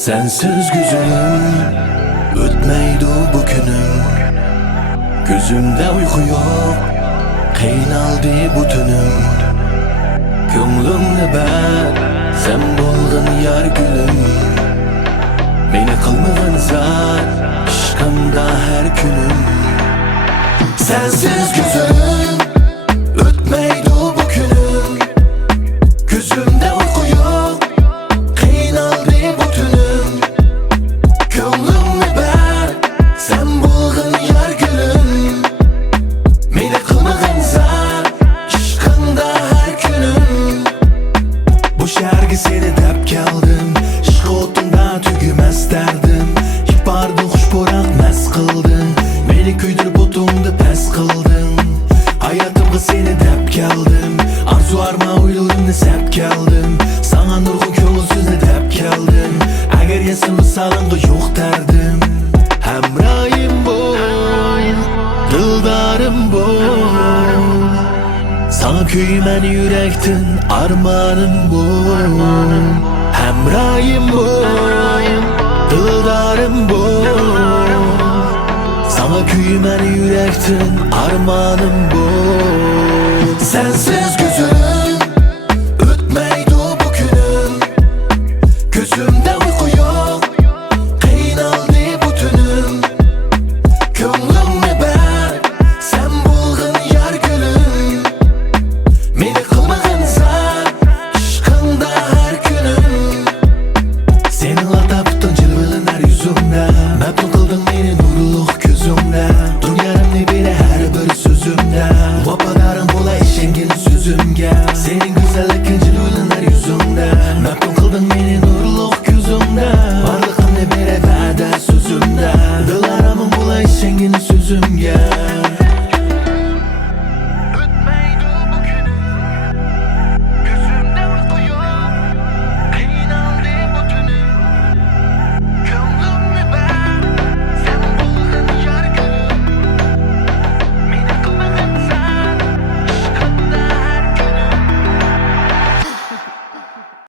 Sensiz güzelim, ötmeydi bu günüm. Gözümde uyku yok, qiynaldı bu tünüm. Ko'nglimni ber, sen bo'lg'in yar gülüm. Meni qilmag'in zar, ishqimda har kunim. Sensiz güzelim, ötmeydi bu günüm. Gözümde uyku yok, qiynaldı bu tünüm. Ko'nglimni ber, sen bo'lg'in yar gülüm. Meni qilmag'in zar, ishqimda har kunim. Bu shaharga seni deb keldim, ishq o'tinda tugamas derdim. Yubordi xushbo'roq mast qilding, meni kuydirib o'tingni past qilding. Hayotimga seni deb keldim, arzu arman o'ylarimni sep keldim. Sana nurg'un ko'ngil so'zni deb keldim, agar esimni salonga yo'q derdim. Hamroyim bo'l, dildorim bo'l, sana kuyman yurakdan armonim bo'l. Hamroyim bo'l, dildorim bo'l, sana kuyman yurakdan armonim bo'l. Sensiz güzelim, ötmeydi bu günüm. Gözümde uyku yok, qiynaldı bu tünüm. Ko'nglimni ber, sen bo'lg'in yar gülüm. Meni qilmag'in zar, ishqimda har kunim. Seninle taptın jilvalanar yuzimda, maftun qilding meni nurliq ko'zimda. Dunyoimni beri har bir so'zimda, vafolaring bo'lay ishongin so'zimga. Sening go'zalliging jilvalanar yuzimda, maftun qilding meni nurliq ko'zimda. Barlig'imni beri va'da so'zimda, dilarimim bo'lay ishongin so'zimga.